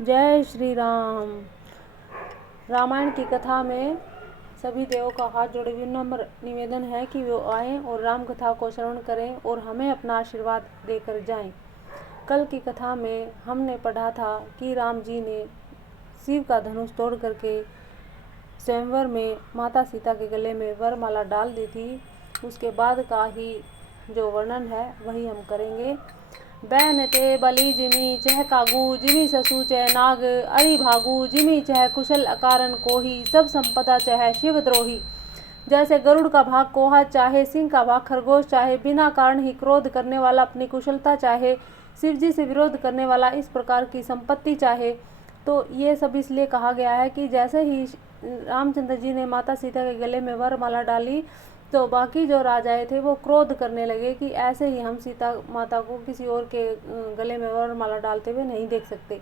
जय श्री राम। रामायण की कथा में सभी देवों का हाथ जोड़े विनम्र निवेदन है कि वो आएं और राम कथा को श्रवण करें और हमें अपना आशीर्वाद देकर जाएं। कल की कथा में हमने पढ़ा था कि राम जी ने शिव का धनुष तोड़ करके स्वयंवर में माता सीता के गले में वरमाला डाल दी थी। उसके बाद का ही जो वर्णन है वही हम करेंगे। बैन ते बलि जिमी चह कागू जिमी ससु चह नाग अरि भागू जिमी चह कुशल अकारण कोही सब संपदा चह शिव द्रोही। जैसे गरुड़ का भाग कोहा चाहे, सिंह का भाग खरगोश चाहे, बिना कारण ही क्रोध करने वाला अपनी कुशलता चाहे, शिव जी से विरोध करने वाला इस प्रकार की संपत्ति चाहे। तो ये सब इसलिए कहा गया है कि जैसे ही रामचंद्र जी ने माता सीता के गले में वरमाला डाली तो बाकी जो राजाएं थे वो क्रोध करने लगे कि ऐसे ही हम सीता माता को किसी और के गले में वरमाला डालते हुए नहीं देख सकते।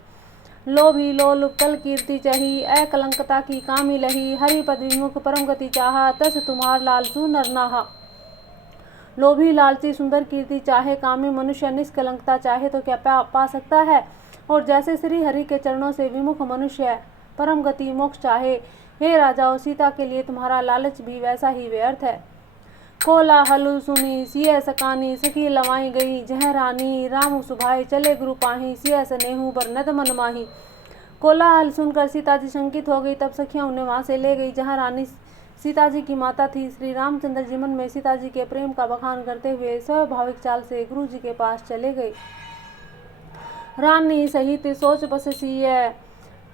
लोभी लोलुप कल कीर्ति चही अकलंकता की कामी लही, हरिपद विमुख परम गति चाहा तस तुम्हार लालचू नर नाहा। लोभी लालची सुंदर कीर्ति चाहे, कामी मनुष्य निष्कलंकता चाहे तो क्या पा सकता है। और जैसे श्री हरि के चरणों से विमुख मनुष्य परम गति मोक्ष चाहे, हे राजाओं सीता के लिए तुम्हारा लालच भी वैसा ही व्यर्थ है। कोला हलु सुनी सिय सकानी सखी लवाई गई, जह रानी राम सुभाई चले गुरु पाही, सिय सनेहू बर नद मन माही। कोलाहल सुनकर सीता जी शंकित हो गई। तब सखियां उन्हें वहां से ले गई जहां रानी सीता जी की माता थी। श्री रामचंद्र जी मन में सीता जी के प्रेम का बखान करते हुए स्वाभाविक चाल से गुरु जी के पास चले गए। रानी सहित सोच बस सिय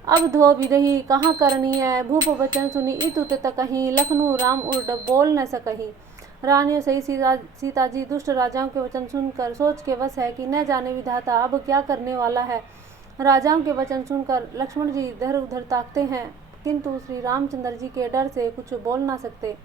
अब धो विरही कहाँ करनी है, भूप वचन सुनी इतुत कहीं, लखनऊ राम उर्ड बोल न सकही। रानियों सही सीता जी दुष्ट राजाओं के वचन सुनकर सोच के वश है कि न जाने विधाता अब क्या करने वाला है। राजाओं के वचन सुनकर लक्ष्मण जी इधर उधर ताकते हैं किंतु श्री रामचंद्र जी के डर से कुछ बोल ना सकते।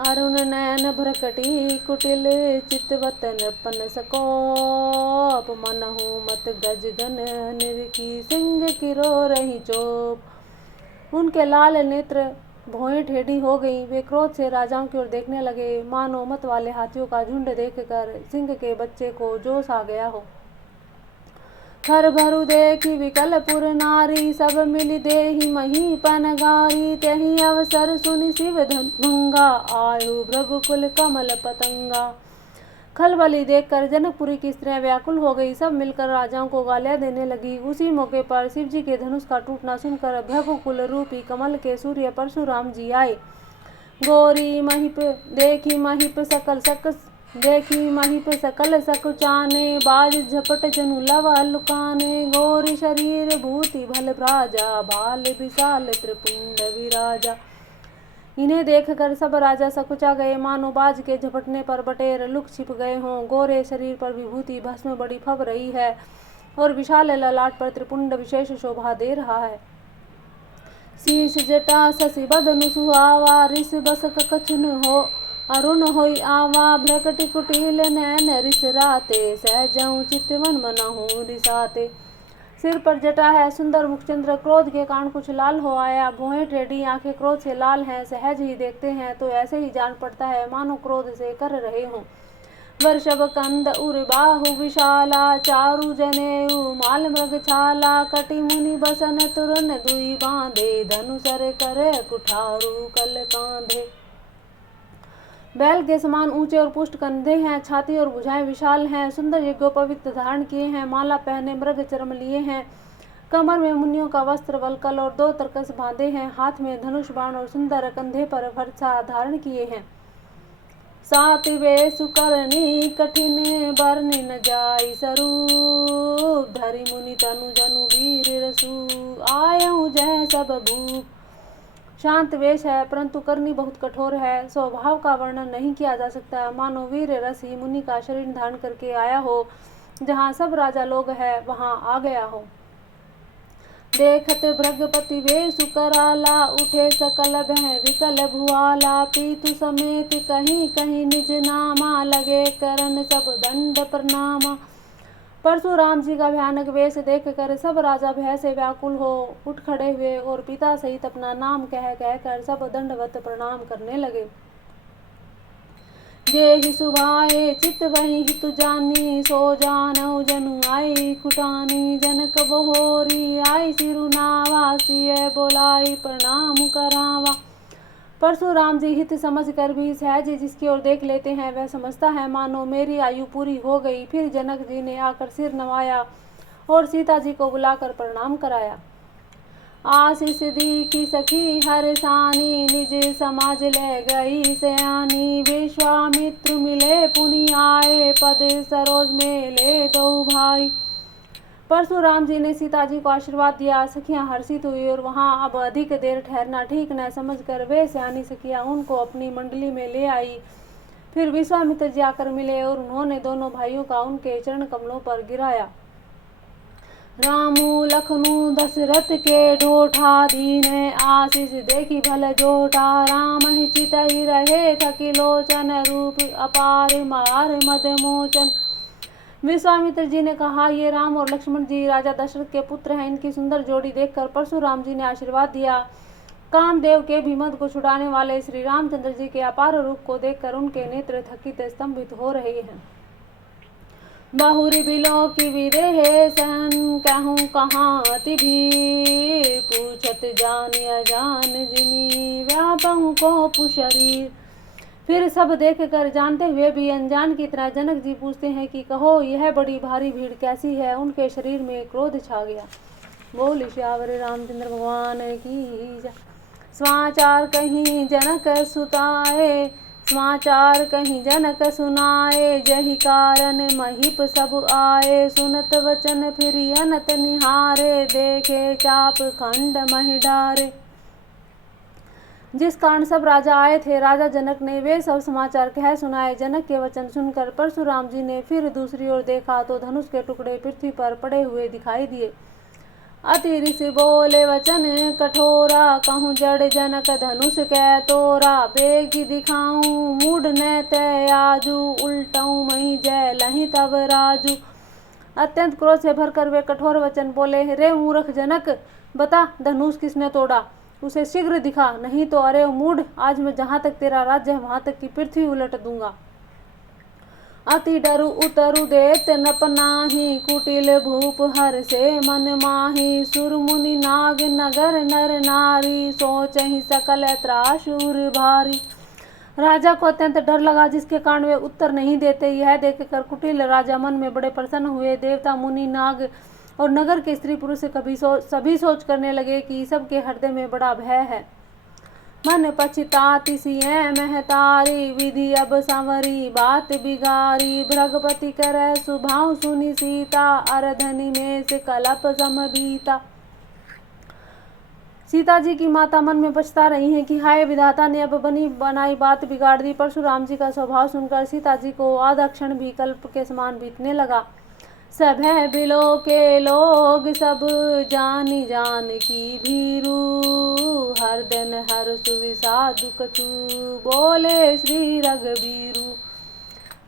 अरुण नयन भ्रकटी कुटिल चितवत नृपन सकोप, मनहु मत गज गन निरखी सिंह किरो रही चोप। उनके लाल नेत्र भौएं टेढ़ी हो गई। वे क्रोध से राजाओं की ओर देखने लगे, मानो मत वाले हाथियों का झुंड देखकर सिंह के बच्चे को जोश आ गया हो। खर भरु देखी विकलपुर नारी, सब मिली देहि मही पनगारी, तेहि अवसर सुनि शिव धनुंगा, आयु भृगुकुल कमल पतंगा। खलबली देखकर जनकपुरी की स्त्रियां व्याकुल हो गई। सब मिलकर राजाओं को गालियां देने लगी। उसी मौके पर शिव जी के धनुष का टूटना सुनकर भृगुकुल रूपी कमल के सूर्य परशुराम जी आए। गोरी महिप देखी महिप सकल सकुचाने, बाज झपट जनु लवा लुकाने, गोरी शरीर भूति भल भ्राजा, भाल विशाल त्रिपुंड विराजा। इन्हें देखकर सब राजा सकुचा गए, मानो बाज के झपटने पर बटेर लुक छिप गए हों। गोरे शरीर पर विभूति भस्म बड़ी फब रही है और विशाल ललाट पर त्रिपुंड विशेष शोभा दे रहा है। शीश जटा शशि बदन सुहावा, रिस बसक कछुन हो अरुण होई आवा, भ्रकटि कुटिल नैन रिस राते, सहजऊ चित मन मनहु रिसाते। सिर पर जटा है, सुंदर मुखचंद्र क्रोध के कारण कुछ लाल हो आया, भौहें टेढ़ी, आंखें क्रोध से लाल हैं। सहज ही देखते हैं तो ऐसे ही जान पड़ता है मानो क्रोध से कर रहे हों। वर्षभ कंद उर बाहु विशाला, चारु जनेऊ माल मृग छाला, कटि मुनि बसन तुरन दुई बांधे, धनुसर करे कुठारू कल कांधे। बैल के समान ऊंचे और पुष्ट कंधे हैं, छाती और भुजाएं विशाल हैं, सुंदर यज्ञोपवीत धारण किए हैं, माला पहने मृग चर्म लिए हैं, कमर में मुनियों का वस्त्र वलकल और 2 तरकस बांधे हैं, हाथ में धनुष बाण और सुंदर कंधे पर फरसा धारण किए हैं। सात वे सुकरणी कठिन बरनि न जाई स्वरूप, धरि मुनि तनु जनु वीर रसू, आयऊ जह सब भूप। शांत वेश है परंतु करनी बहुत कठोर है, स्वभाव का वर्णन नहीं किया जा सकता, मानो वीर रस ही मुनि का शरीर धारण करके आया हो। जहाँ सब राजा लोग है वहाँ आ गया हो। देखत भृगपति वेशु कराला, उठे सकल भय विकल भुआला, पीतु समेत कहीं कहीं निज नामा, लगे करन सब दंड प्रणामा। परशुराम जी का भयानक वेश देखकर सब राजा भय से व्याकुल हो उठ खड़े हुए और पिता सहित अपना नाम कह कहकर सब दंडवत प्रणाम करने लगे। जे ही सुभाए चित वही हितु जानी, सो जानौ जनु आई कुटानी। जनक बहोरी आई सिरुनावा, सिय बोलाई प्रणाम करावा। परशुराम जी हित समझ कर भी सहज जिसकी ओर देख लेते हैं, वह समझता है मानो मेरी आयु पूरी हो गई। फिर जनक जी ने आकर सिर नवाया और सीता जी को बुलाकर प्रणाम कराया। आशीष दी की सखी हरसानी, निज समाज ले गई सयानी। विश्वामित्र मिले पुनि आए, पद सरोज में ले दो भाई। परशुराम जी ने सीता जी को आशीर्वाद दिया। सखियां हर्षित हुई और वहां अब अधिक देर ठहरना ठीक न समझकर वे सयानी सखियां उनको अपनी मंडली में ले आई। फिर विश्वामित्र जी आकर मिले और उन्होंने दोनों भाइयों का उनके चरण कमलों पर गिराया। रामू लखनू दशरथ के ढोठा, दीने आशीष देखी भल जोटा। राम ही चितहि रहे थकी लोचन, रूप अपार मार मद मोचन। विश्वामित्र जी ने कहा, ये राम और लक्ष्मण जी राजा दशरथ के पुत्र हैं। इनकी सुंदर जोड़ी देखकर परशुराम जी ने आशीर्वाद दिया। कामदेव के भी मद को छुड़ाने वाले श्री रामचंद्र जी के अपार रूप को देखकर उनके नेत्र थकित स्तंभित हो रहे हैं। बहुरी बिलो की विदेह सन, कहूँ कहाँ अति भीर। पूछत जान अजान जिनी, व्यापहु को शरीर। फिर सब देख कर जानते हुए भी अनजान की तरह जनक जी पूछते हैं कि कहो यह बड़ी भारी भीड़ कैसी है। उनके शरीर में क्रोध छा गया। बोल श्यावर रामचंद्र भगवान की जय। समाचार कहीं जनक सुताए, समाचार कहीं जनक सुनाए। जहि कारण महीप सब आए, सुनत वचन फिर अनत निहारे। देखे चाप खंड महि डारे। जिस कारण सब राजा आए थे, राजा जनक ने वे सब समाचार कह सुनाए। जनक के वचन सुनकर परशुराम जी ने फिर दूसरी ओर देखा तो धनुष के टुकड़े पृथ्वी पर पड़े हुए दिखाई दिए। अति ऋषि बोले वचन कठोरा, कहूँ जड़ जनक धनुष कै तोरा। बेगी दिखाऊं मूड न तय आजू, उल्टाऊं मही जय लही तब राजू। अत्यंत क्रोध से भरकर वे कठोर वचन बोले, रे मूर्ख जनक, बता धनुष किसने तोड़ा, उसे शीघ्र दिखा, नहीं तो अरे मूढ़, आज मैं जहाँ तक तेरा राज्य है वहां तक की पृथ्वी उलट दूंगा। अति डरु उतरु देत नप नाही, कुटिल भूप हर से मन माही। सुर मुनि नाग नगर नर नारी, सोचहि सकल त्रासुर भारी। राजा को अत्यंत डर लगा, जिसके कारण वे उत्तर नहीं देते। यह देखकर कुटिल राजा मन में बड़े प्रसन्न हुए। देवता मुनि नाग और नगर के स्त्री पुरुष सभी सोच करने लगे कि सबके हृदय में बड़ा भय है। मन पछताति सिय महतारी, विधि अब संवरी बात बिगारी। भृगपति करे सुभाव सुनि सीता, अरधनि में से कलप समबीता। सीता जी की माता मन में पछता रही हैं कि हाय विधाता ने अब बनी बनाई बात बिगाड़ दी। परशुराम जी का स्वभाव सुनकर सीता जी को आधा क्षण भी कल्प के समान बीतने लगा। सब है बिलो के लोग सब, जानी जान की भीरू। हर दिन हर सुविषादु कछु, बोले श्री रघुबीरू।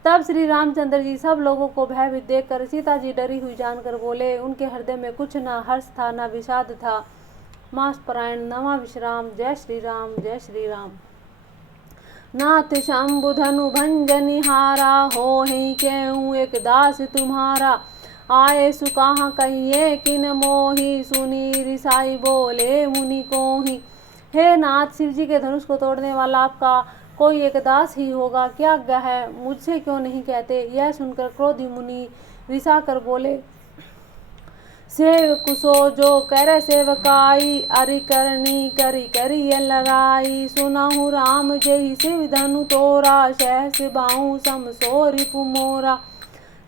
तब श्री रामचंद्र जी सब लोगों को भयभीत देखकर सीता जी डरी हुई जानकर बोले। उनके हृदय में कुछ न हर्ष था न विषाद था। मास परायण नवा विश्राम। जय श्री राम, जय श्री राम। नाथ शंभु धनु भंजनिहारा, हो ही क्यों एक दास तुम्हारा। आए सुकाहा कहिए किन मोही, सुनी रिसाई बोले मुनि कोही। हे नाथ, शिव जी के धनुष को तोड़ने वाला आपका कोई एक दास ही होगा, क्या आज्ञा है, मुझसे क्यों नहीं कहते। यह सुनकर क्रोधी मुनि रिसा कर बोले, सेवक सो जो कर सेवकाई, अरि करनी करी करी लड़ाई। सुनहु राम जय शिव धनु तोरा, सहस बाहु सम सो रिपु मोरा।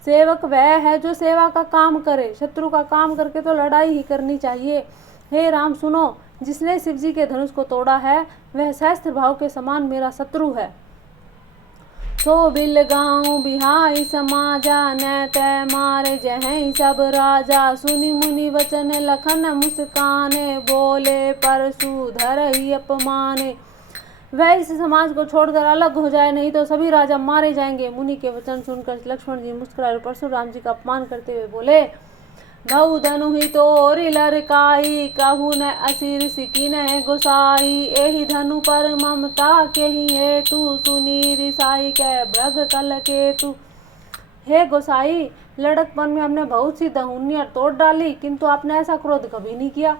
सेवक वह है जो सेवा का काम करे, शत्रु का काम करके तो लड़ाई ही करनी चाहिए। हे राम सुनो, जिसने शिव जी के धनुष को तोड़ा है वह सहस्त्र भाव के समान मेरा शत्रु है। सो बिल गाँव बिहाई समाजा, न तय मारे जहै सब राजा। सुनि मुनि वचन लखन मुस्काने, बोले परशु धरहि अपमाने। वह इस समाज को छोड़कर अलग हो जाए, नहीं तो सभी राजा मारे जाएंगे। मुनि के वचन सुनकर लक्ष्मण जी मुस्कुराए और परशुराम जी का अपमान करते हुए बोले, धऊ धनु ही तोरि लरकाई, कहु न असिर सिकिन गोसाई। एहि धनु पर ममता के ही हेतु, सुनी रिसाई कै भ्रग कल केतु। हे गोसाई, लड़कपन में हमने बहुत सी दहुनियाँ तोड़ डाली, किंतु आपने ऐसा क्रोध कभी नहीं किया।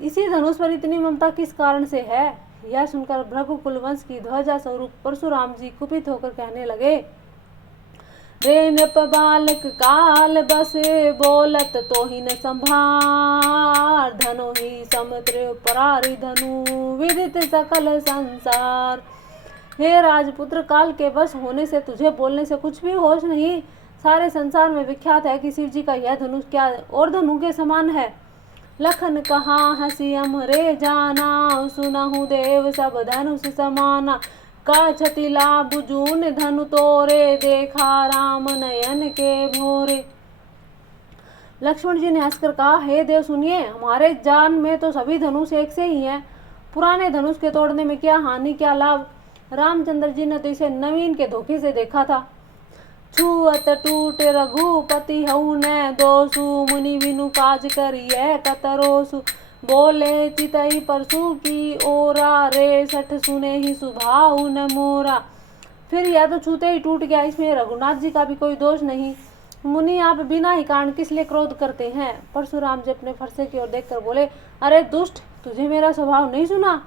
इसी धनुष पर इतनी ममता किस कारण से है? यह सुनकर भृगुकुल वंश की ध्वजा स्वरूप परशुराम जी कुपित होकर कहने लगे, रे नृप बालक काल बसे, बोलत तो ही न संभार। धनो ही समुद्र परारी धनु, विदित सकल संसार। हे राजपुत्र, काल के वश होने से तुझे बोलने से कुछ भी होश नहीं। सारे संसार में विख्यात है कि शिव जी का यह धनुष क्या और धनु के समान है। लखन कहा हसी अमरे जाना, सुनहु देव सब धनुष समाना। का छति लाभ जून धनु तोरे, देखा राम नयन के भोरे। लक्ष्मण जी ने हंसकर कहा, हे देव सुनिए, हमारे जान में तो सभी धनुष एक से ही हैं। पुराने धनुष के तोड़ने में क्या हानि क्या लाभ। रामचंद्र जी ने तो इसे नवीन के धोखे से देखा था। छुअत टूट रघुपति हऊ न दोषु, मुनि बिनु काज करिए कतरोसु। बोले चितई परसु की ओरा, रे सठ सुने ही सुभाऊ न मोरा। फिर यह तो छूते ही टूट गया, इसमें रघुनाथ जी का भी कोई दोष नहीं। मुनि आप बिना ही कारण किस लिए क्रोध करते हैं। परशुराम जी अपने फरसे की ओर देखकर बोले, अरे दुष्ट, तुझे मेरा स्वभाव नहीं सुना।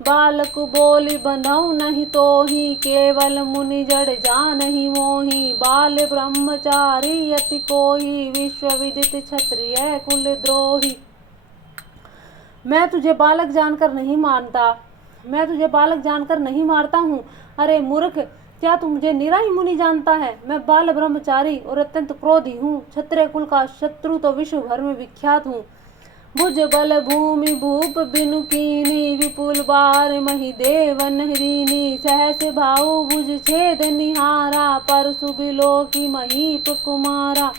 बालक बोली बंधऊ नहीं तो ही, केवल मुनि जड़ जान ही मोही। बाल ब्रह्मचारी यति कोही, विश्व विदित क्षत्रिय कुल द्रोही। मैं तुझे बालक जानकर नहीं मारता हूँ। अरे मूर्ख, क्या तू मुझे निरा ही मुनि जानता है। मैं बाल ब्रह्मचारी और अत्यंत क्रोधी हूँ। क्षत्रिय कुल का शत्रु तो विश्व भर में विख्यात हूँ। भुज बल भूमि भूप बिनु कीनी, विपुल बार मही देवन हरीनी। सहस भाऊ भुज छेद निहारा, परसु बिलो की महीप कुमारा।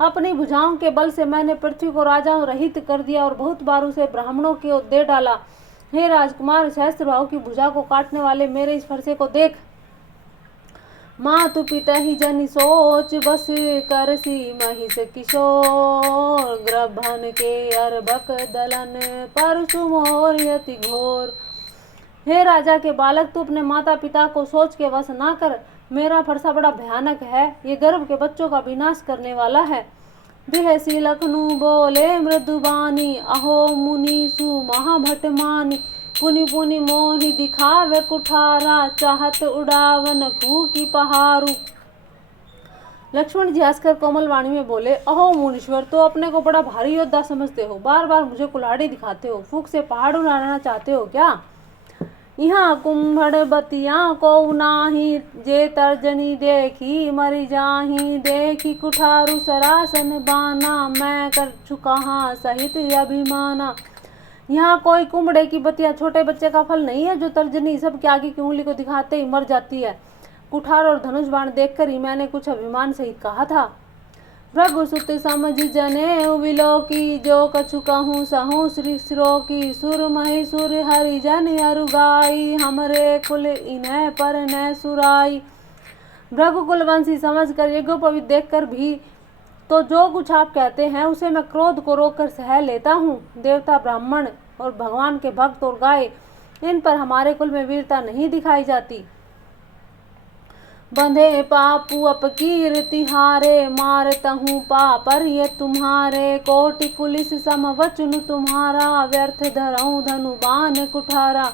अपनी भुजाओं के बल से मैंने पृथ्वी को राजाओं रहित कर दिया और बहुत बार उसे ब्राह्मणों की ओर दे डाला। हे राजकुमार, सहस्त्र भाव की भुजा को काटने वाले मेरे इस फरसे को देख। मातु पिता ही जन सोच, बस करसी महिष किशोर। ग्रभन के अरबक दलन, परसु मोर यति घोर। हे राजा के बालक, तू अपने माता पिता को सोच के वश ना कर। मेरा फरसा बड़ा भयानक है, ये गर्भ के बच्चों का विनाश करने वाला है। बिहसी लखनू बोले मृदुबानी, अहो मुनीसु महाभट मानी। पुनि पुनि मोहि दिखावे कुठारा, चाहत उड़ावन फूकी पहारू। लक्ष्मण जी हंसकर कोमल वाणी में बोले, अहो मुनीश्वर, तो अपने को बड़ा भारी योद्धा समझते हो। बार बार मुझे कुल्हाड़ी दिखाते हो, फूक से पहाड़ उड़ाना चाहते हो क्या। यहाँ कुंभड़ बतिया को नाही, जे तर्जनी देखी मरी जाही। देखी कुठारू सरासन बाना, मैं कर चुका हाँ सहित अभिमाना। यहाँ कोई कुंभड़े की बतिया छोटे बच्चे का फल नहीं है, जो तर्जनी सबके आगे की उंगली को दिखाते ही मर जाती है। कुठार और धनुष बाण देखकर ही मैंने कुछ अभिमान सहित कहा था। भृगुसुत समझ जने विलो की, जो कछु कहूँ सहूँ श्री सिरो की। सुर मही सुर हरिजन अरुगाई, हमरे कुल इन्हें पर न सुराई। भृगुकुल वंशी समझ कर यज्ञोपवीत देखकर भी तो जो कुछ आप कहते हैं उसे मैं क्रोध को रोककर सह लेता हूँ। देवता ब्राह्मण और भगवान के भक्त और गाय, इन पर हमारे कुल में वीरता नहीं दिखाई जाती। बंधे पापू अपकीर्ति हारे, मारतहूँ पापर ये तुम्हारे। कोटि कुलिस समवचन तुम्हारा, व्यर्थ धरऊँ धनु बाण कुठारा।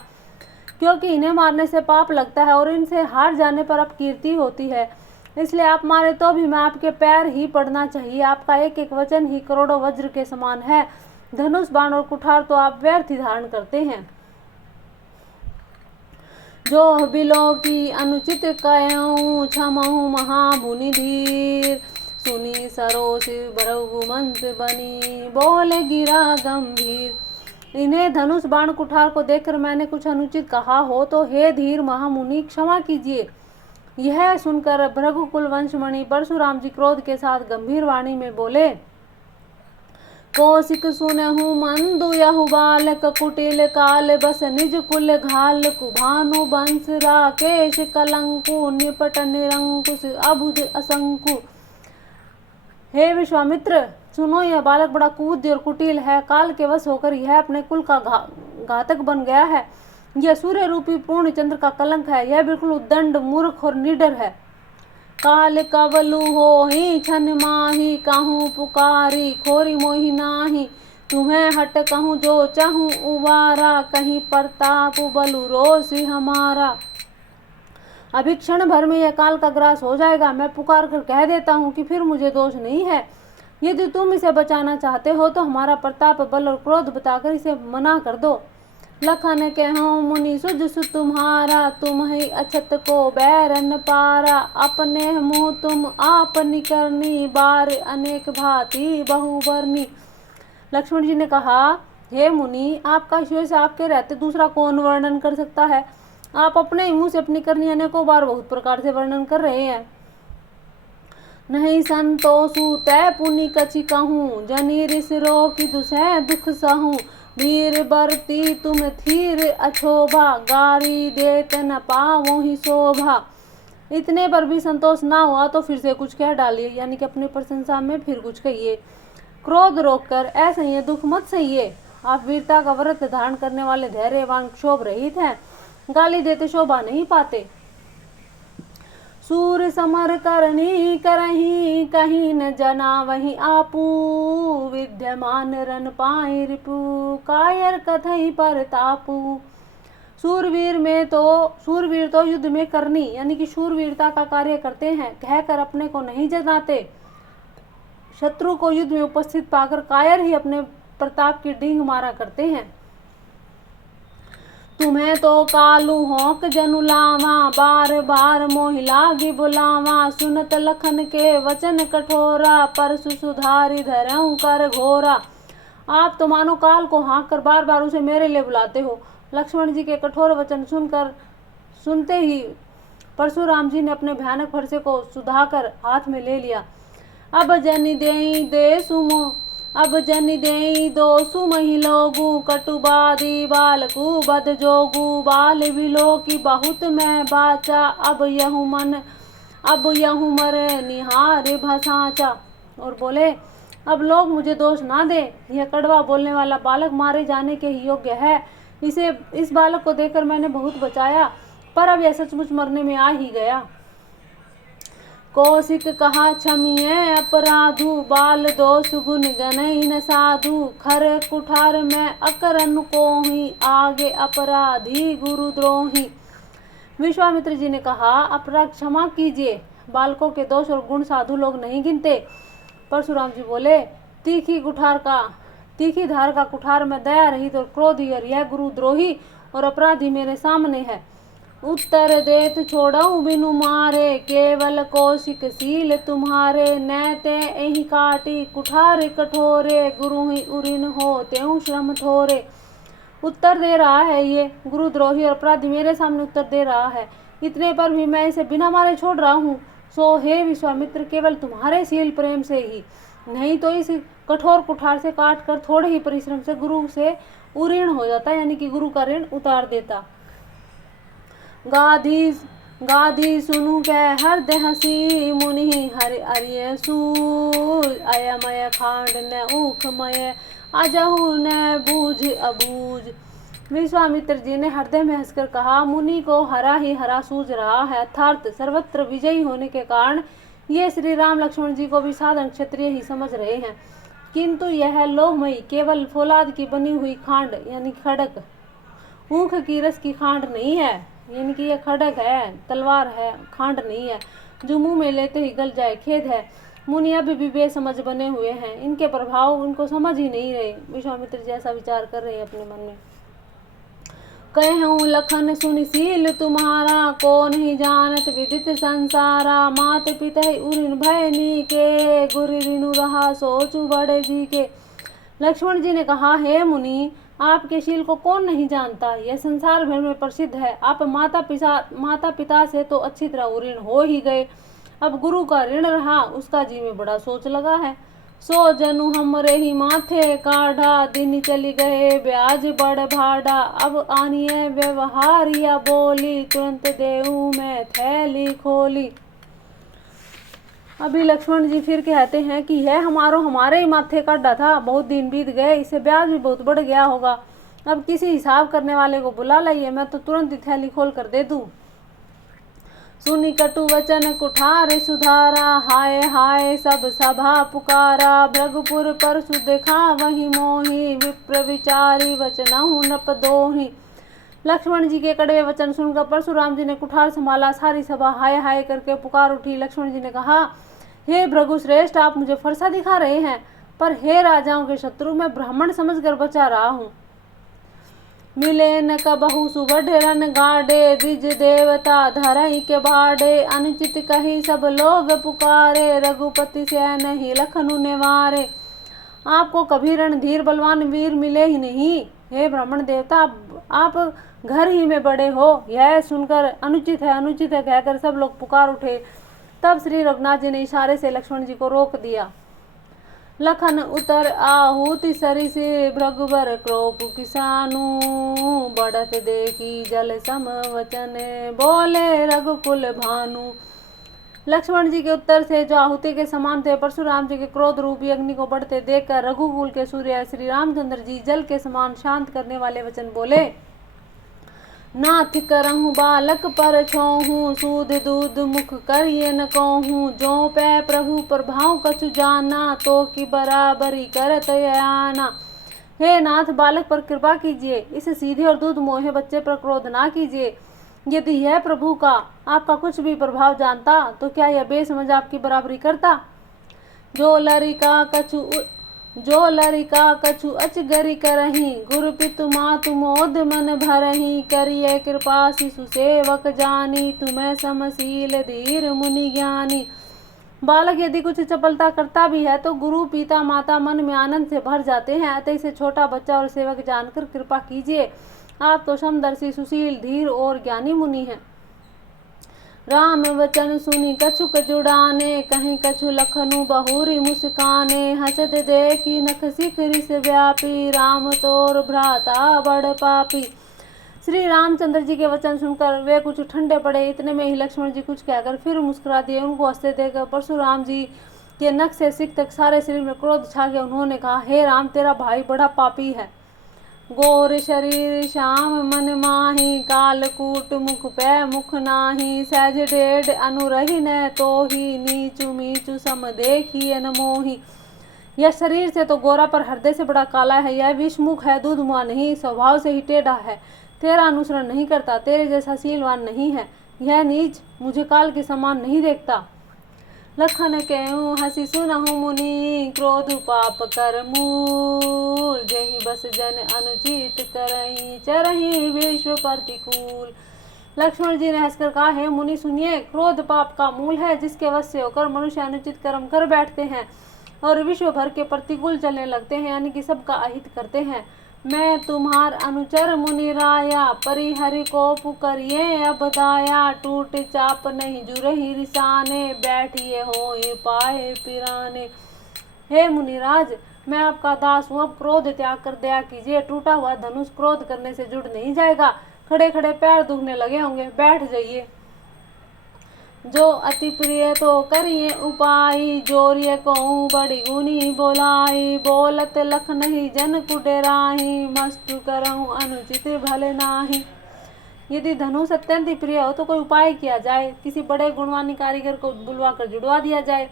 क्योंकि इन्हें मारने से पाप लगता है और इनसे हार जाने पर अपकीर्ति होती है, इसलिए आप मारे तो भी मैं आपके पैर ही पड़ना चाहिए। आपका एक एक वचन ही करोड़ों वज्र के समान है। धनुष बाण और कुठार तो आप व्यर्थ ही धारण करते हैं। जो बिलो की अनुचित कयऊँ, क्षमऊँ महामुनि धीर। सुनी सरोस भरऊ मंस बनी, बोले गिरा गंभीर। इन्हें धनुष बाण कुठार को देखकर मैंने कुछ अनुचित कहा हो तो हे धीर महामुनि क्षमा कीजिए। यह सुनकर भृगुकुल वंशमणि परशुराम जी क्रोध के साथ गंभीर वाणी में बोले, कौशिक सुनहु मंदु यहु बालक, कुटिल काल बस निज कुल घाल। कुभानु बंश राकेश कलंकु, निपट निरंकुश अबुध असंकु। हे विश्वामित्र, सुनो, यह बालक बड़ा कुबुद्धि और कुटिल है। काल के वश होकर यह अपने कुल का घातक बन गया है। यह सूर्य रूपी पूर्ण चंद्र का कलंक है। यह बिल्कुल उद्दंड, मूर्ख और निडर है। काल कवलु हो ही छन माही, कहूँ पुकारी खोरी मोहि नाही। तुम्हें हट कहूँ जो चाहूँ उबारा, कहीं प्रताप बलु रोषि हमारा। अभी क्षण भर में यह काल का ग्रास हो जाएगा। मैं पुकार कर कह देता हूँ कि फिर मुझे दोष नहीं है। यदि तुम इसे बचाना चाहते हो तो हमारा प्रताप, बल और क्रोध बताकर इसे मना कर दो। लखन कहूँ मुनि सुज सु तुम्हारा, तुम ही अछत को बैरन पारा। अपने मुँह तुम आप निकरनी, बार अनेक भांति बहुबरनी। लक्ष्मण जी ने कहा, हे मुनि, आपका ईश्वर से आपके रहते दूसरा कौन वर्णन कर सकता है। आप अपने ही मुँह से अपनी करनी अनेकों बार बहुत प्रकार से वर्णन कर रहे हैं। नहीं संतोषु तय पुनि कछि कहूँ, जनी रिस रो की दुसह दुख सहूँ। वीर बरती तुम थीर अछोभा, गारी देत न पावो ही शोभा। इतने पर भी संतोष ना हुआ तो फिर से कुछ कह डालिए, यानी कि अपनी प्रशंसा में फिर कुछ कहिए। क्रोध रोककर ऐसा ही दुख मत सहिए। आप वीरता का व्रत धारण करने वाले धैर्यवान क्षोभ रहित हैं। गाली देते शोभा नहीं पाते। सूर समर करनी करही, कहीं न जना वही आपू। विद्यमान रन पाए रिपु, कायर कथई पर तापू। सूरवीर तो युद्ध में करनी, यानी कि शूरवीरता का कार्य करते हैं, कहकर अपने को नहीं जताते। शत्रु को युद्ध में उपस्थित पाकर कायर ही अपने प्रताप की डींग मारा करते हैं। तुम्हें तो कालू होक जनु लावा, बार बार मोहि लागी बुलावा। सुनत लखन के वचन कठोरा, परसु सुधारी धरऊं कर घोरा। आप तो मानो काल को हाँक कर बार बार उसे मेरे लिए बुलाते हो। लक्ष्मण जी के कठोर वचन सुनते ही परशुराम जी ने अपने भयानक फरसे को सुधाकर हाथ में ले लिया। अब जनि देई दो सुमहि लोगु, कटुबादी बालकु बद जोगु। बाल बिलो की बहुत मैं बाचा, अब यहू मर निहार भसाचा। और बोले, अब लोग मुझे दोष ना दे, यह कड़वा बोलने वाला बालक मारे जाने के ही योग्य है। इस बालक को देखकर मैंने बहुत बचाया, पर अब यह सचमुच मरने में आ ही गया। कौशिक कहा क्षमिए अपराधु, बाल दोष गुण गनई न साधु। खर कुठार में अकरन को ही, आगे अपराधी गुरु द्रोही। विश्वामित्र जी ने कहा, अपराध क्षमा कीजिए, बालकों के दोष और गुण साधु लोग नहीं गिनते। परशुराम जी बोले, तीखी धार का कुठार में दया रहित और क्रोधी, और यह गुरुद्रोही और अपराधी मेरे सामने है। उत्तर देत छोड़ऊ बिनु मारे, केवल कौशिक सील तुम्हारे। नैते एहि काटी कुठार कठोरे, गुरु ही उरिन हो त्यों श्रम थोरे। उत्तर दे रहा है, ये गुरुद्रोही और अपराधी मेरे सामने उत्तर दे रहा है, इतने पर भी मैं इसे बिना मारे छोड़ रहा हूँ। सो हे विश्वामित्र, केवल तुम्हारे शील प्रेम से ही, नहीं तो इस कठोर कुठार से काट कर थोड़े ही परिश्रम से गुरु से उऋण हो जाता, यानी कि गुरु का ऋण उतार देता। गाधी सुनु के हृदय हसी, मुनि हरि अरिय सूर। अयमय खांड न ऊखमय, अजहु न बूझ अबूझ। विश्वामित्र जी ने हृदय में हंसकर कहा, मुनि को हरा ही हरा सूझ रहा है, अर्थात सर्वत्र विजयी होने के कारण ये श्री राम लक्ष्मण जी को भी साधारण क्षत्रिय ही समझ रहे हैं, किंतु यह लोहमयी केवल फौलाद की बनी हुई खांड, यानी खड़क, ऊख की रस की खांड नहीं है, यानी कि यह खड़क है, तलवार है, खांड नहीं है, जो मुंह में लेते ही गल जाए। खेद है, मुनि अभी भी बेसमझ बने हुए हैं, इनके प्रभाव उनको समझ ही नहीं रहे। विश्वामित्र जी ऐसा विचार कर रहे हैं अपने मन में। कहूँ लखन सुनिशील तुम्हारा, को नहीं जानत विदित संसारा। मात पिता उरिन भयनी के, गुरु ऋनु रहा सोचु बड़े जी के। लक्ष्मण जी ने कहा, हे मुनि, आपके शील को कौन नहीं जानता, यह संसार भर में प्रसिद्ध है। आप माता पिता से तो अच्छी तरह उऋण हो ही गए, अब गुरु का ऋण रहा, उसका जी में बड़ा सोच लगा है। सो जनु हमरे ही माथे काढ़ा, दिन चली गए ब्याज बड़ भाड़ा। अब आनिए व्यवहार या बोली, तुरंत देऊ मैं थैली खोली। अभी लक्ष्मण जी फिर कहते हैं कि यह हमारे ही माथे काटा था, बहुत दिन बीत गए, इसे ब्याज भी बहुत बढ़ गया होगा। अब किसी हिसाब करने वाले को बुला लाइए, मैं तो तुरंत ही थैली खोल कर दे दूं। सुनी कटु वचन कुठार सुधारा, हाय हाय सब सभा पुकारा। भृगुपुर परसु देखा वही मोही, विप्र विचारी वचनहु नृप दोही। लक्ष्मण जी के कड़वे वचन सुनकर परशुराम जी ने कुठार संभाला। सारी सभा हाय हाय करके पुकार उठी। लक्ष्मण जी ने कहा, हे भृगु श्रेष्ठ, आप मुझे फरसा दिखा रहे हैं, पर हे राजाओं के शत्रु, मैं ब्राह्मण समझकर बचा रहा हूँ। मिले न कबहु सुबढ़ रन गाड़े, द्विज देवता धरई के बाड़े। अनुचित कही सब लोग पुकारे, रघुपति से नहीं लखनु नेवारे। आपको कभी रणधीर बलवान वीर मिले ही नहीं। हे ब्राह्मण देवता, आप घर ही में बड़े हो। यह सुनकर अनुचित है कहकर सब लोग पुकार उठे। तब श्री रघुनाथ जी ने इशारे से लक्ष्मण जी को रोक दिया। लखन उतर आहुति सरी से, भृगुबर क्रोप किसानु। बढ़त देखी जल सम वचन, बोले रघुकुल भानु। लक्ष्मण जी के उत्तर से जो आहुति के समान थे, परशुराम जी के क्रोध रूपी अग्नि को बढ़ते देखकर रघुकुल के सूर्य श्री रामचंद्र जी जल के समान शांत करने वाले वचन बोले। नाथ करहूँ बालक पर छोहूँ, सूद दूध मुख करिए न कहूँ। जो पै प्रभु प्रभाव कछु जाना, तो की बराबरी करत आना। हे नाथ, बालक पर कृपा कीजिए, इस सीधे और दूध मोहे बच्चे पर क्रोध ना कीजिए। यदि यह प्रभु का आपका कुछ भी प्रभाव जानता, तो क्या यह बेसमझ आपकी बराबरी करता। जो लरिका कछु अचगरी करही, गुरु पितु मातु मोद मन भरही। करिए कृपा शिशु सेवक जानी, तुम्हें समशील धीर मुनि ज्ञानी। बालक यदि कुछ चपलता करता भी है, तो गुरु पिता माता मन में आनंद से भर जाते हैं। अतः इसे छोटा बच्चा और सेवक जानकर कृपा कीजिए। आप तो समदर्शी, सुशील, धीर और ज्ञानी मुनि हैं। राम वचन सुनी कछुक जुड़ाने, कहीं कछु लखनु बहुरी मुस्काने। हसत देखी नख शिखरि से व्यापी, राम तोर भ्राता बड़ पापी। श्री रामचंद्र जी के वचन सुनकर वे कुछ ठंडे पड़े। इतने में ही लक्ष्मण जी कुछ कहकर फिर मुस्कुरा दिए। उनको हंसते देखकर परशुराम जी के नख से सिख तक सारे शरीर में क्रोध छा गया। उन्होंने कहा, हे राम, तेरा भाई बड़ा पापी है। गोर शरीर श्याम मन माही, कालकूट मुख पै मुख नाही। सहज डेढ़ अनुरही न तोही, नीचू मीचू सम देखिए न मोही। यह शरीर से तो गोरा, पर हृदय से बड़ा काला है। यह विषमुख है, दूध मुआ नहीं, स्वभाव से ही टेढ़ा है। तेरा अनुसरण नहीं करता, तेरे जैसा शीलवान नहीं है। यह नीच मुझे काल के समान नहीं देखता। लखन कहूँ हसी सुनहु मुनि, क्रोध पाप कर मूल। जही बस जन अनुचित करही, चरही विश्व प्रतिकूल। लक्ष्मण जी ने हंसकर कहा, हे मुनि सुनिए, क्रोध पाप का मूल है, जिसके वश से होकर मनुष्य अनुचित कर्म कर बैठते हैं और विश्व भर के प्रतिकूल चलने लगते हैं, यानी कि सबका अहित करते हैं। मैं तुम्हार अनुचर मुनि राया, परिहरि को पुकरिए अब दाया। टूट चाप नहीं जुरही रिसाने, बैठिए होए पाए पिराने। हे मुनिराज, मैं आपका दास हूँ, अब क्रोध त्याग कर दया कीजिए। टूटा हुआ धनुष क्रोध करने से जुड़ नहीं जाएगा। खड़े खड़े पैर दुखने लगे होंगे, बैठ जाइए। जो अति प्रिय तो करिए उपाय, जोरिए कहूँ बड़ी गुनी बोलाई। बोलत लख नहीं जन कुडेराही, मस्तु करहूँ अनुचित भले नाही। यदि धनुष अत्यंत ही प्रिय हो तो कोई उपाय किया जाए, किसी बड़े गुणवानी कारीगर को बुलवा कर जुड़वा दिया जाए।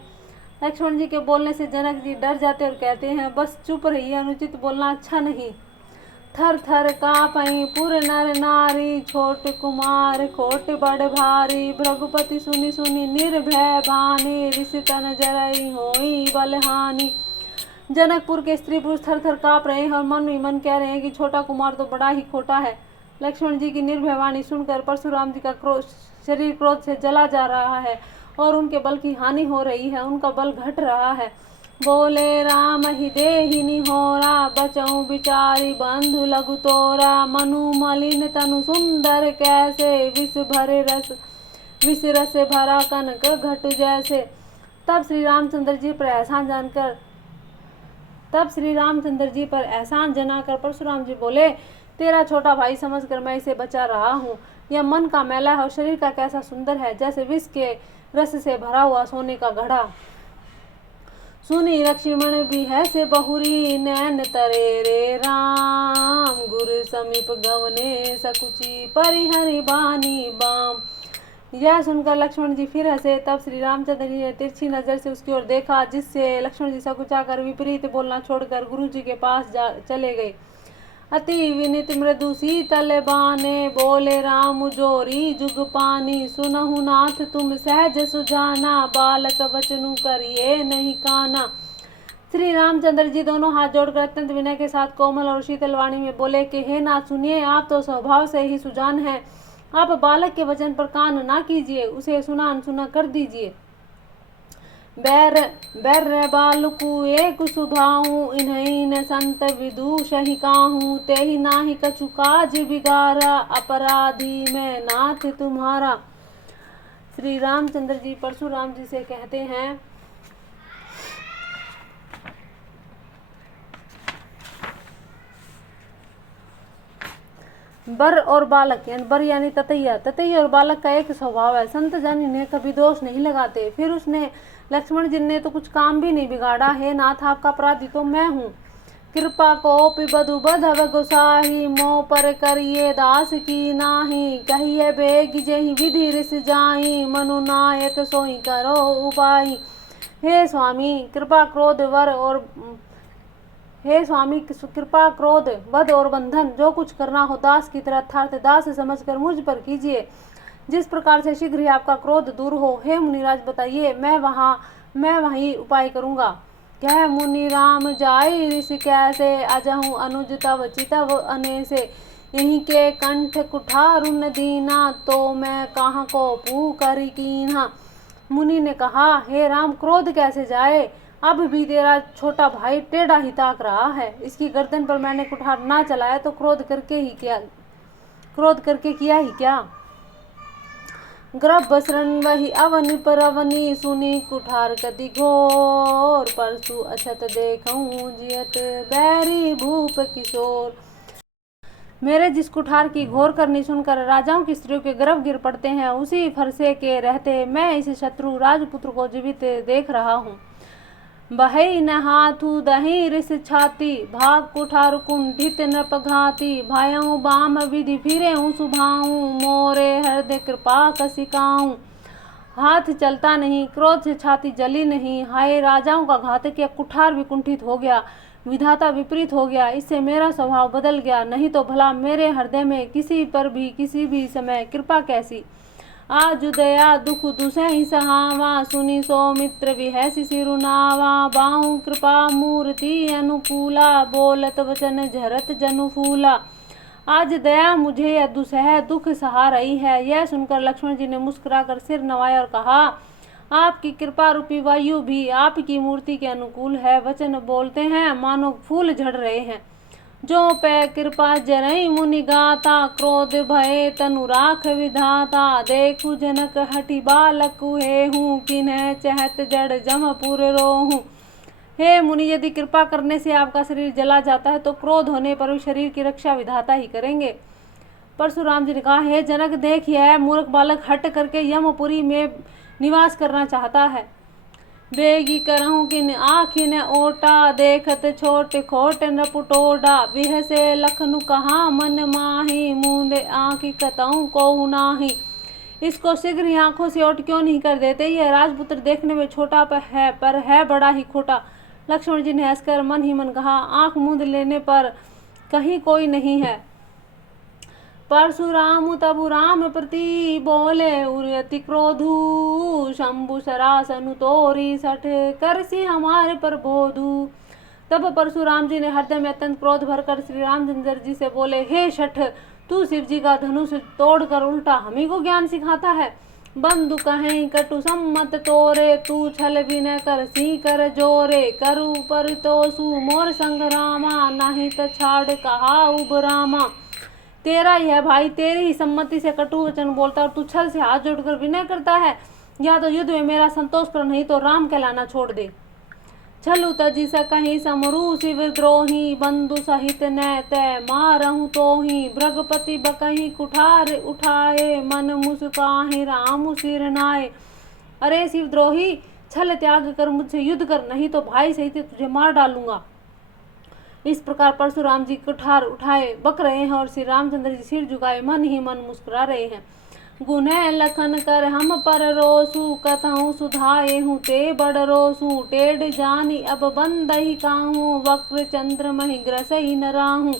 लक्ष्मण जी के बोलने से जनक जी डर जाते और कहते हैं, बस चुप रहिए, अनुचित बोलना अच्छा नहीं। थर थर कापई पुर नर नारी, छोट कुमार खोट बड़ भारी। भृगुपति सुनी सुनी निर्भय बानी, ऋषि तन जरई होई बलहानी। जनकपुर के स्त्री पुरुष थर थर काँप रहे हैं और मन ही मन कह रहे हैं कि छोटा कुमार तो बड़ा ही खोटा है। लक्ष्मण जी की निर्भय वाणी सुनकर परशुराम जी का शरीर क्रोध से जला जा रहा है और उनके बल की हानि हो रही है, उनका बल घट रहा है। बोले राम ही देहिनी होरा, बचऊँ बिचारी बंधु लघु तोरा। मनु मलिन तनु सुंदर कैसे, विष रस भरा कनक घट जैसे। तब श्री रामचंद्र जी पर एहसान जनाकर परशुराम जी बोले, तेरा छोटा भाई समझकर मैं इसे बचा रहा हूँ। यह मन का मैला है और शरीर का कैसा सुंदर है, जैसे विष के रस से भरा हुआ सोने का घड़ा। सुनी लक्ष्मण भी है से बहुरी, नैन तरे रे राम, गुर समीप गवने सकुची, परिहरि बानी बाम। यह सुनकर लक्ष्मण जी फिर हंसे। तब श्री रामचंद्र जी ने तिरछी नजर से उसकी ओर देखा, जिससे लक्ष्मण जी सकुचाकर विपरीत बोलना छोड़कर गुरु जी के पास चले गए। अति विनित मृदु शीतल बाने, बोले राम जोरी जुग पानी, सुनहु नाथ तुम सहज सुजाना, बालक बचनु करिए नहीं काना। श्री रामचंद्र जी दोनों हाथ जोड़कर अत्यंत विनय के साथ कोमल और शीतल वाणी में बोले कि हे नाथ सुनिए, आप तो स्वभाव से ही सुजान हैं, आप बालक के वचन पर कान ना कीजिए, उसे सुना अनसुना कर दीजिए। बैर बालकु एक सुभाऊ, इन्हीं न संत विदुषहि काहू, तेहि नाही कछु काज बिगारा, अपराधी में नाथ तुम्हारा। श्री रामचंद्र जी परशुराम जी से कहते हैं, बर और बालक यानी बर यानी ततैया, ततैया और बालक का एक स्वभाव है, संत जन इन्हें कभी दोष नहीं लगाते। फिर उसने लक्ष्मण जी ने तो कुछ काम भी नहीं बिगाड़ा, हे नाथ आपका अपराधी तो मैं हूँ। कृपा को बधु बधव गोसाही, मोह पर करिए दास की नाही, कहिए बेग जही विधि रिस जाई, मनु नायक सोई करो उपाई। हे स्वामी कृपा क्रोध वर और हे स्वामी कृपा क्रोध वध और बंधन जो कुछ करना हो दास की तरह अर्थात दास समझकर मुझ पर कीजिए, जिस प्रकार से शीघ्र ही आपका क्रोध दूर हो। हे मुनिराज बताइए, मैं वही उपाय करूंगा। कह मुनि राम जाई ऋष कैसे, अजहु अनुज तव चितव अनेसे, यहीं के कंठ कुठारुन दीना, तो मैं कहाँ को पू करी कीन्हा। मुनि ने कहा, हे राम क्रोध कैसे जाए, अब भी तेरा छोटा भाई टेढ़ा ही ताक रहा है, इसकी गर्दन पर मैंने कुठार ना चलाया तो क्रोध करके किया ही क्या। गर्भ शरण वही अवनि पर अवनि, सुनी कुठार कति घोर, परसु अछत देखऊं जियत बैरी भूप किशोर। मेरे जिस कुठार की घोर करनी सुनकर राजाओं की स्त्रियों के गर्भ गिर पड़ते हैं, उसी फरसे के रहते मैं इस शत्रु राजपुत्र को जीवित देख रहा हूँ। बहई न हाथू दही रिस छाती, भाग कुठार कुंठित नृप घाती, भायऊ बाम विधि फिरे सुभाऊ, मोरे हृदय कृपा कसिकाऊ। हाथ चलता नहीं, क्रोध से छाती जली नहीं, हाय राजाओं का घातक या कुठार भी कुंठित हो गया, विधाता विपरीत हो गया, इससे मेरा स्वभाव बदल गया, नहीं तो भला मेरे हृदय में किसी पर भी किसी भी समय कृपा कैसी। आज दया दुख दुसहि सहावा, सुनी सौमित्र विहसि सिरुनावा, बाहु कृपा मूर्ति अनुकूला, बोलत वचन झरत जनु फूला। आज दया मुझे या दुसह दुख सहा रही है। यह सुनकर लक्ष्मण जी ने मुस्कुराकर सिर नवाया और कहा, आपकी कृपा रूपी वायु भी आपकी मूर्ति के अनुकूल है, वचन बोलते हैं मानो फूल झड़ रहे हैं। जो पै कृपा जरई मुनि गाता, क्रोध भय तनु राख विधाता, देखु जनक हटि बालक हेहूँ, किन्ह चहत जड़ जमपुर रोहूँ। हे मुनि, यदि कृपा करने से आपका शरीर जला जाता है तो क्रोध होने पर भी शरीर की रक्षा विधाता ही करेंगे। परशुराम जी ने कहा, हे जनक देख, यह मूर्ख बालक हट करके यमपुरी में निवास करना चाहता है। बेगी करहूँ किन आखिन ओटा, देखत छोट खोट नपुटोडा, बिह से लखनु कहा मन माही, मूंदे आँखि कतहु कोहु नाही। इसको शीघ्र ही आंखों से ओट क्यों नहीं कर देते, यह राजपुत्र देखने में छोटा पर है बड़ा ही खोटा। लक्ष्मण जी ने हंसकर मन ही मन कहा, आंख मूंद लेने पर कहीं कोई नहीं है। परशुराम तबु राम प्रति बोले, उर्यति क्रोधु, शंभु सरासनु तोरी सठ, करसी हमारे पर बोधु। तब परशुराम जी ने हृदय में अत्यंत क्रोध भरकर श्री रामचंद्र जी से बोले, हे शठ, तू शिव जी का धनुष तोड़कर उल्टा हमी को ज्ञान सिखाता है। बंधु कहें कटु सम्मत तोरे, तू छल विनय कर सी कर जोरे, करु पर तो सु मोर संग्रामा, नहीं तो छाड़ कहा उबरामा। तेरा यह भाई तेरी ही सम्मति से कटु वचन बोलता और तू छल से हाथ जोड़कर विनय करता है, या तो युद्ध में मेरा संतोष कर, नहीं तो राम कहलाना छोड़ दे। छलु तजी सकहीं समरू शिव द्रोही, बंधु सहित न तय मारहु तोही, भृगपति बकहीं कुठार उठाए, मन मुस्काहि राम सिर नाए। अरे शिवद्रोही, छल त्याग कर मुझसे युद्ध कर, नहीं तो भाई सहित तुझे मार डालूंगा। इस प्रकार परशुराम जी कुठार उठाए बक रहे हैं और श्री रामचंद्र जी सिर झुकाए मन ही मन मुस्कुरा रहे हैं। गुनह लखन कर हम पर रोसू, कतहु सुधाए हूँ ते बड़ रोसू, टेढ़ जानी अब बंदही काहूँ, वक्र चंद्र मही ग्रसही न राहूँ।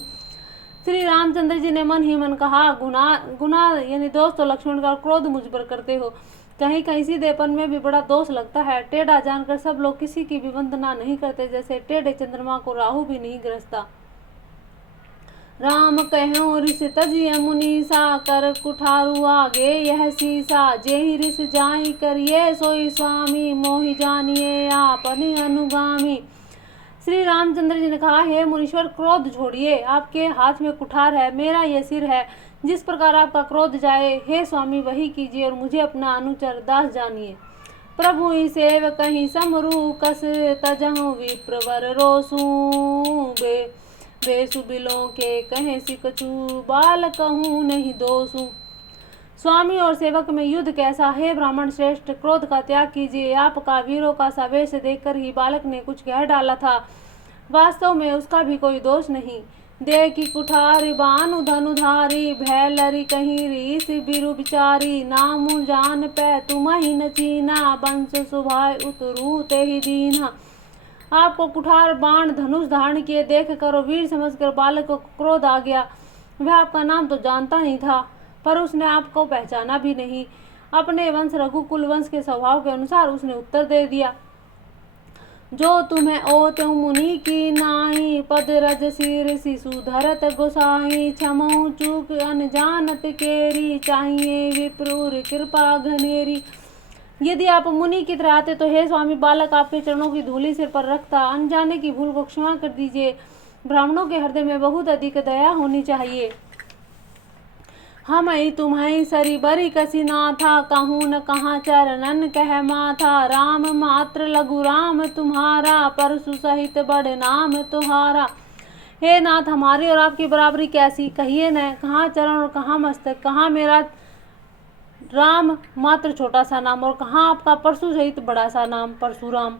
श्री रामचंद्र जी ने मन ही मन कहा, गुना यानी दोष तो लक्ष्मण का क्रोध मुझ पर करते हो, कहीं कहीं सीधेपन में भी बड़ा दोष लगता है। टेढ़ा जानकर सब लोग किसी की भी वंदना नहीं करते, जैसे टेढ़े चंद्रमा को राहु भी नहीं ग्रसता। राम कहो ऋष तजिय मुनीसा, कर कुठारु आगे यह सीसा, जेहि ऋष जाहि करिए सोई स्वामी, मोहि जानिए आपनि अनुगामी। श्री रामचंद्र जी ने कहा, हे मुनीश्वर क्रोध छोड़िए, आपके हाथ में कुठार है, मेरा यह सिर है, जिस प्रकार आपका क्रोध जाए हे स्वामी वही कीजिए और मुझे अपना अनुचर दास जानिए। प्रभु ही सेव कहीं समरू कस, तजहु विप्रवर रोसू, बेसु बिलों के कहे सिकचू, बाल कहूँ नहीं दोसू। स्वामी और सेवक में युद्ध कैसा है ब्राह्मण श्रेष्ठ, क्रोध का त्याग कीजिए। आपका वीरों का सवेश देखकर ही बालक ने कुछ कह डाला था, वास्तव में उसका भी कोई दोष नहीं। देखी कुठारी बानु धनुधारी, भैलरी कहीं रीस बिरु बिचारी, नामु जान पै तुम ही न चीना, बंस सुभाय उतरू ते ही दीना। आपको कुठार बाण धनुष धारण किए देख कर वीर समझकर बालक को क्रोध आ गया। वह आपका नाम तो जानता नहीं था, पर उसने आपको पहचाना भी नहीं। अपने वंश रघुकुल वंश के स्वभाव के अनुसार उसने उत्तर दे दिया, जो तुम्हें ओ त्यों मुनि की नाई, पद रज सिर शिशु धरत गोसाई, क्षमऊ चूक अनजानत केरी, चाहिए विप्रूर कृपा घनेरी। यदि आप मुनि की तरह आते तो हे स्वामी बालक आपके चरणों की धूलि सिर पर रखता, अनजाने की भूल को क्षमा कर दीजिए। ब्राह्मणों के हृदय में बहुत अधिक दया होनी चाहिए। हम ही तुम्हें सरी बरी कसी नाथा, कहूँ न कहाँ चरणन कह माथा, राम मात्र लघु राम तुम्हारा, परशु सहित बड़े नाम तुम्हारा। हे नाथ, हमारी और आपकी बराबरी कैसी, कहिए न, कहाँ चरण और कहाँ मस्तक, कहाँ मेरा राम मात्र छोटा सा नाम और कहाँ आपका परशु सहित बड़ा सा नाम परशुराम।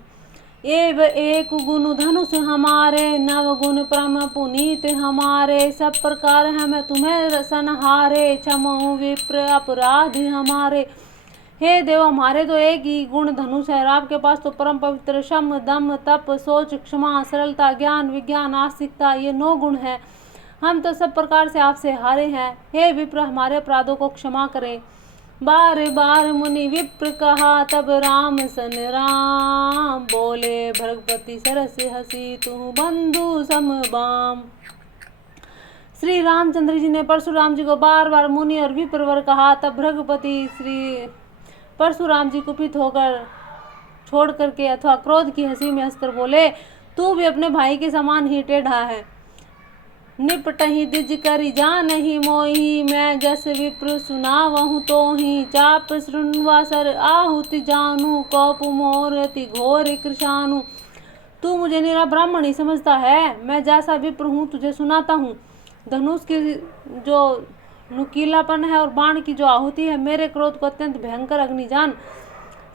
एव एक गुण धनुष हमारे, नव गुण परम पुनीत हमारे, सब प्रकार हम तुम्हें सनहारे, क्षमो विप्र अपराध हमारे। हे देव, हमारे तो एक ही गुण धनुष है और आपके पास तो परम पवित्र शम दम तप सोच क्षमा सरलता ज्ञान विज्ञान आस्तिकता ये 9 गुण है। हम तो सब प्रकार से आपसे हारे हैं। हे विप्र, हमारे अपराधों को क्षमा करें। बार बार मुनि विप्र कहा, तब राम सन राम, बोले भृगपति सरस हसी, तू बंधु समबाम। श्री रामचंद्र जी ने परशुराम जी को बार बार मुनि और विप्रवर कहा। तब भृगपति श्री परशुराम जी कुपित होकर छोड़ करके अथवा क्रोध की हंसी में हंसकर बोले, तू भी अपने भाई के समान ही टेढ़ा है। निपटही दिज करी जानहि मोहि, मैं जस विप्र सुनावहु तोहि, चाप शृण्वासर आहुति जानू, कौपु मोर अति घोर कृशानु। तू मुझे निरा ब्राह्मण ही समझता है, मैं जैसा विप्र हूँ तुझे सुनाता हूँ। धनुष की जो नुकीलापन है और बाण की जो आहुति है, मेरे क्रोध को अत्यंत भयंकर अग्नि जान।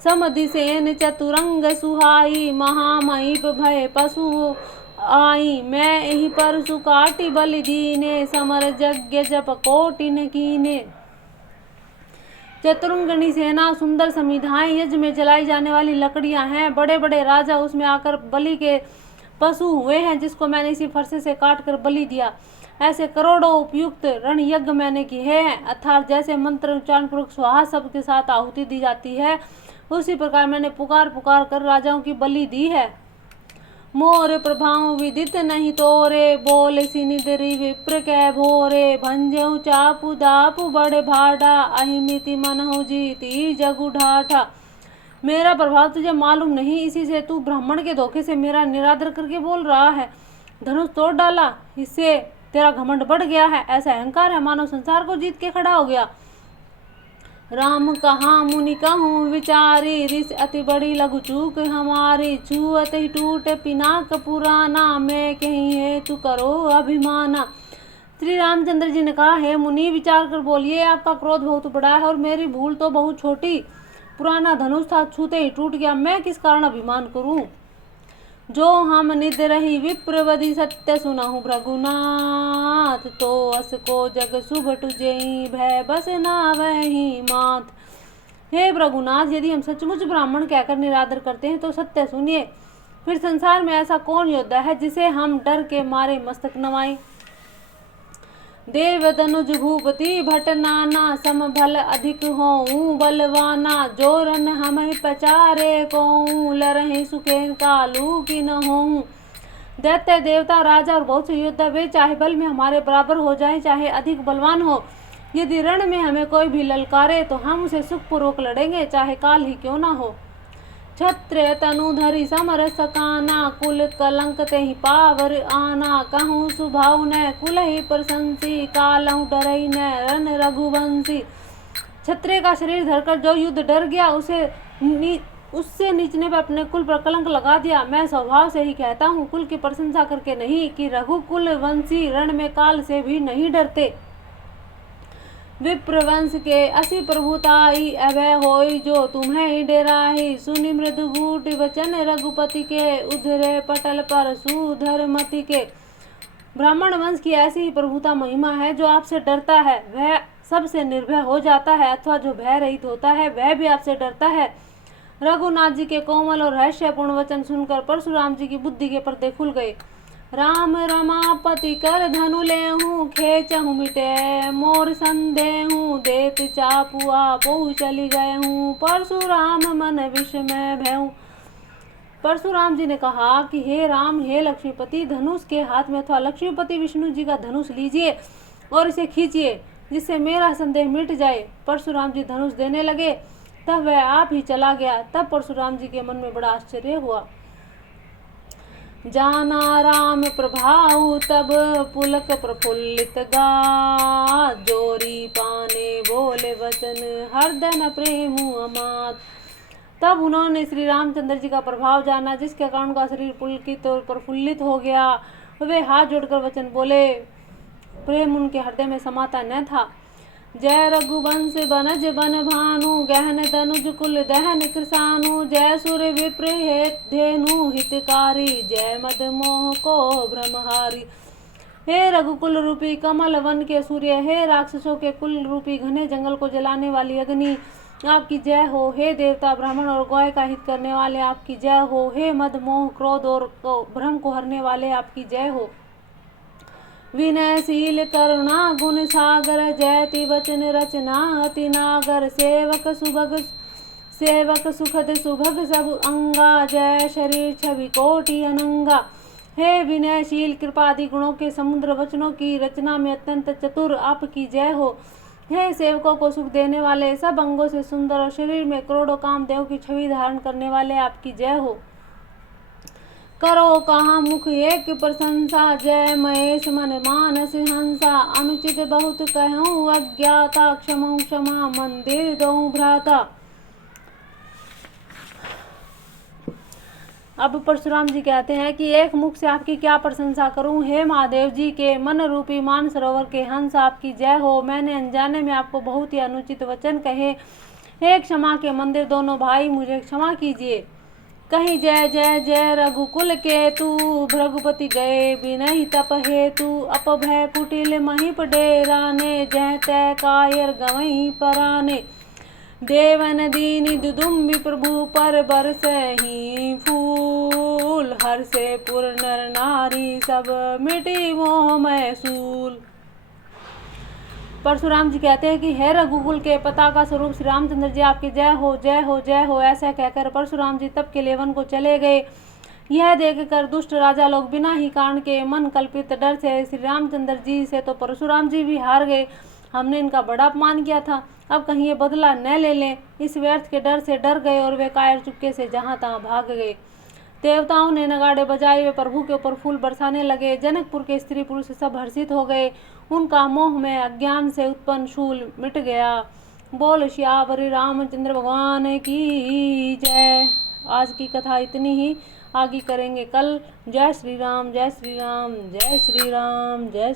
समदिसेन चतुरंग सुहाई, महामहिप भय पशु आई, मैं यही परशु काटी बलि दीने, समर यज्ञ जप कोटिन कीने। चतुरंगनी सेना सुंदर समिधाएं यज्ञ में जलाई जाने वाली लकड़ियां हैं। बड़े बड़े राजा उसमें आकर बलि के पशु हुए हैं, जिसको मैंने इसी फरसे से काट कर बलि दिया। ऐसे करोड़ों उपयुक्त रण यज्ञ मैंने किए हैं, अर्थात जैसे मंत्र उच्चारण पूर्वक स्वाहा शब्द के साथ आहुति दी जाती है, उसी प्रकार मैंने पुकार पुकार कर राजाओं की बलि दी है। मोर प्रभाव विदित नहीं तोरे, बोले सिनिदरी विप्र कै भोरे, भंजऊ चापू दापू बड़े भाड़ा, अहिमिति मनहु जीती जगु ढाठा। मेरा प्रभाव तुझे मालूम नहीं, इसी से तू ब्राह्मण के धोखे से मेरा निरादर करके बोल रहा है। धनुष तोड़ डाला, इससे तेरा घमंड बढ़ गया है, ऐसा अहंकार है मानो संसार को जीत के खड़ा हो गया। राम कहाँ मुनि कहूँ विचारी, ऋष अति बड़ी लघु चूक हमारी, छुअत ही टूट पिनाक पुराना, मैं कहीं है तू करो अभिमाना। श्री रामचंद्र जी ने कहा, हे मुनि विचार कर बोलिए, आपका क्रोध बहुत बड़ा है और मेरी भूल तो बहुत छोटी, पुराना धनुष था, छूते ही टूट गया, मैं किस कारण अभिमान करूं। जो हम निद रही विप्रवधि सत्य सुनहु भृगुनाथ, तो अस को जग शुभ तुझेई भय बस ना वही मात। हे भृगुनाथ, यदि हम सचमुच ब्राह्मण कहकर निरादर करते हैं तो सत्य सुनिए, फिर संसार में ऐसा कौन योद्धा है जिसे हम डर के मारे मस्तक नवाएं। देव धनुज भूपति भट नाना, सम भल अधिक होऊं बलवाना, जोरन हम पचारे कोऊं लरहि सुखेन कालू की न होऊं। दैत्य देवता राजा और बहुत से योद्धा वे चाहे बल में हमारे बराबर हो जाएं, चाहे अधिक बलवान हो, यदि रण में हमें कोई भी ललकारे तो हम उसे सुखपूर्वक लड़ेंगे, चाहे काल ही क्यों ना हो। क्षत्रिय तनु धरि समर सकाना, कुल कलंक तेहि पावर आना, कहूँ सुभाव न कुल ही प्रशंसी, कालहु डरई न रन रघुवंशी। क्षत्रिय का शरीर धरकर जो युद्ध डर गया, उससे नीचने पर अपने कुल पर कलंक लगा दिया। मैं स्वभाव से ही कहता हूँ, कुल की प्रशंसा करके नहीं, कि रघुकुल वंशी रण में काल से भी नहीं डरते। विप्रवंश के असी प्रभुताई अभय होई, जो तुम्हें ही डेराही, सुनि मृदु बूट वचन रघुपति के, उधरे पटल पर सुधरमति के। ब्राह्मण वंश की ऐसी ही प्रभुता महिमा है, जो आपसे डरता है वह सबसे निर्भय हो जाता है, अथवा जो भय रहित होता है वह भी आपसे डरता है। रघुनाथ जी के कोमल और रहस्यपूर्ण वचन सुनकर परशुराम जी की बुद्धि के पर्दे खुल गए। राम रमापति कर धनु लेहूं, खेचहूं मिटे मोर संदेहूं, देत चापुआ पहु चली गए हूँ, परशुराम मन विषमय भयऊं। परशुराम जी ने कहा कि हे राम, हे लक्ष्मीपति, धनुष के हाथ में अथवा लक्ष्मीपति विष्णु जी का धनुष लीजिए और इसे खींचिए, जिससे मेरा संदेह मिट जाए। परशुराम जी धनुष देने लगे, तब वह आप ही चला गया। तब परशुराम जी के मन में बड़ा आश्चर्य हुआ। जाना राम प्रभाऊ तब पुलक प्रफुल्लित गा, जोरी पाने बोले वचन हरदन प्रेम अमात। तब उन्होंने श्री रामचंद्र जी का प्रभाव जाना, जिसके कारण उनका शरीर पुलकित और प्रफुल्लित हो गया। वे हाथ जोड़कर वचन बोले, प्रेम उनके हृदय में समाता न था। जय रघुवंश बनज बन भानु, गहन तनुज कुल दहन कृसानु, जय सुर विप्र धेनु हितकारी, जय मद मोह को भ्रमहारी। हे रघुकुल रूपी कमल वन के सूर्य, हे राक्षसों के कुल रूपी घने जंगल को जलाने वाली अग्नि, आपकी जय हो। हे देवता ब्राह्मण और गौय का हित करने वाले, आपकी जय हो। हे मद मोह क्रोध और भ्रम को हरने वाले, आपकी जय हो। विनयशील करुणा गुण सागर, जयति वचन रचना अति नागर, सेवक सुखद सुभग सब अंगा, जय शरीर छवि कोटि अनंगा। हे विनयशील कृपादि गुणों के समुद्र, वचनों की रचना में अत्यंत चतुर, आपकी जय हो। हे सेवकों को सुख देने वाले, सब अंगों से सुंदर और शरीर में करोड़ों कामदेव की छवि धारण करने वाले, आपकी जय हो। करो कहाँ मुख एक प्रशंसा, जय महेश मन मानस हंसा, अनुचित बहुत कहूँ अज्ञाता, क्षमऊ क्षमा मंदिर दो भ्राता। अब परशुराम जी कहते हैं कि एक मुख से आपकी क्या प्रशंसा करूं। हे महादेव जी के मन रूपी मान सरोवर के हंस, आपकी जय हो। मैंने अनजाने में आपको बहुत ही अनुचित वचन कहे। हे क्षमा के मंदिर दोनों भाई, मुझे क्षमा कीजिए। कहीं जय जय जय रघुकुल केतु, भृगुपति गए बिनहि तप हेतु, अपभय कुटिल महिप डेराने, जय तय कायर गवहीं पराने। देवन दीन दुदुम्बि प्रभु पर बरसहि फूल, हर्षे पुर नर नारी सब मिटी मोहमय सूल। परशुराम जी कहते हैं कि हे रघुकुल के पताका स्वरूप श्री रामचंद्र जी, आपकी जय हो जय हो जय हो। ऐसा कहकर परशुराम जी तप के लिए वन को चले गए। यह देखकर दुष्ट राजा लोग बिना ही कारण के मन कल्पित डर से श्री रामचंद्र जी से तो परशुराम जी भी हार गए। हमने इनका बड़ा अपमान किया था, अब कहीं ये बदला न ले लें, इस व्यर्थ के डर से डर गए और वे कायर चुपके से जहाँ तहाँ भाग गए। देवताओं ने नगाड़े बजाए, वे प्रभु के ऊपर फूल बरसाने लगे। जनकपुर के स्त्री पुरुष सब हर्षित हो गए, उनका मोह में अज्ञान से उत्पन्न शूल मिट गया। बोल श्यावरी रामचंद्र भगवान की जय। आज की कथा इतनी ही, आगे करेंगे कल। जय श्री राम जय श्री राम जय श्री राम जय।